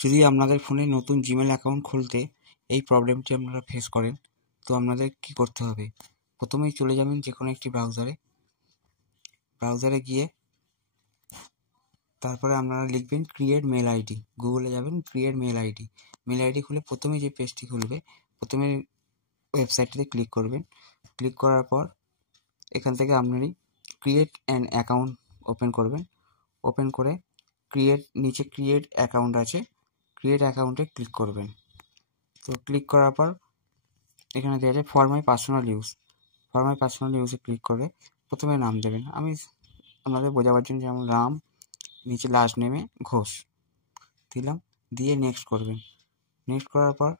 যদি আপনাদের ফোনে নতুন জিমেল অ্যাকাউন্ট খুলতে এই প্রবলেমটি আপনারা ফেস করেন, তো আপনাদের কি করতে হবে? প্রথমেই চলে যাবেন যে কোনো একটি ব্রাউজারে গিয়ে তারপরে আপনারা লিখবেন ক্রিয়েট মেল আইডি। গুগলে যাবেন, ক্রিয়েট মেল আইডি খুলে প্রথমে যে পেজটি খুলবে, প্রথমে ওয়েবসাইটটিতে ক্লিক করবেন। ক্লিক করার পর এখান থেকে আপনি ক্রিয়েট অ্যান অ্যাকাউন্ট ওপেন করবেন। ওপেন করে নিচে ক্রিয়েট অ্যাকাউন্ট আছে, ক্রিয়েট অ্যাকাউন্টে ক্লিক করবেন। তো ক্লিক করার পর এখানে দেওয়া আছে ফর মাই পার্সোনাল ইউজে ক্লিক করে প্রথমে নাম দেবেন। আমি আপনাদের বোঝাবার জন্য যেমন রাম, নিচে লাস্ট নেমে ঘোষ দিলাম, দিয়ে নেক্সট করবেন। নেক্সট করার পর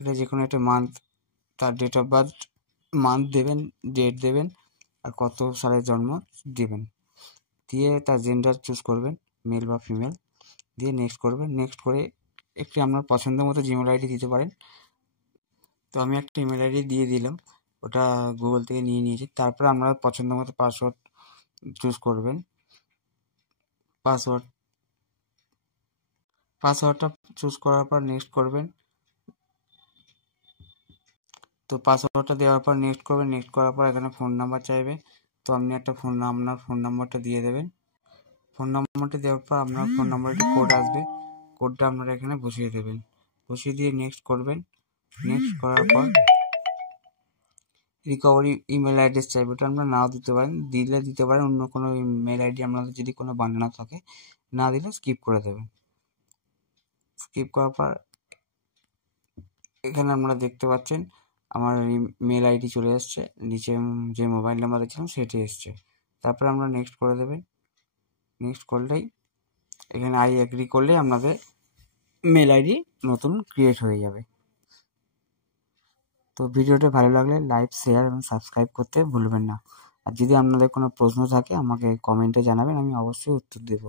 এটা যে কোনো একটা মান্থ, তার ডেট অফ বার্থ মান্থ দেবেন, ডেট দেবেন, আর কত সালের জন্ম দেবেন, দিয়ে তার জেন্ডার চুজ করবেন, মেল বা ফিমেল, দিয়ে নেক্সট করবেন। নেক্সট করে একটি আপনার পছন্দ মতো জিমেল আইডি দিতে পারেন। তো আমি একটা ইমেল আইডি দিয়ে দিলাম, ওটা গুগল থেকে নিয়েছি। তারপরে আপনারা পছন্দ মতো পাসওয়ার্ড চুজ করবেন। পাসওয়ার্ডটা চুজ করার পর নেক্সট করবেন। তো পাসওয়ার্ডটা দেওয়ার পর নেক্সট করবেন। নেক্সট করার পর এখানে ফোন নাম্বার চাইবে, তো আপনি একটা আপনার ফোন নাম্বারটা দিয়ে দেবেন। ফোন নাম্বারটা দেওয়ার পর আপনার ফোন নাম্বারটি কোড আসবে, কোডটা আপনারা এখানে বসিয়ে দেবেন। বসিয়ে দিয়ে নেক্সট করবেন। নেক্সট করার পর রিকভারি ইমেল অ্যাড্রেস চাইবে, ওটা আপনারা নাও দিতে পারেন, দিতে পারেন অন্য কোনো মেল আইডি আপনাদের যদি কোনো বানানো থাকে, না দিলে স্কিপ করে দেবেন। স্কিপ করার পর এখানে আপনারা দেখতে পাচ্ছেন আমার মেল আইডি চলে আসছে, নিচে যে মোবাইল নাম্বার দিয়েছিলাম সেটি এসছে। তারপরে আমরা নেক্সট করে দেবেন। নেক্সট করলেই এখানে আই এগ্রি করলেই আপনাদের মেল আইডি নতুন ক্রিয়েট হয়ে যাবে। তো ভিডিওটা ভালো লাগলে লাইক, শেয়ার এবং সাবস্ক্রাইব করতে ভুলবেন না। আর যদি আপনাদের কোনো প্রশ্ন থাকে আমাকে কমেন্টে জানাবেন, আমি অবশ্যই উত্তর দেবো।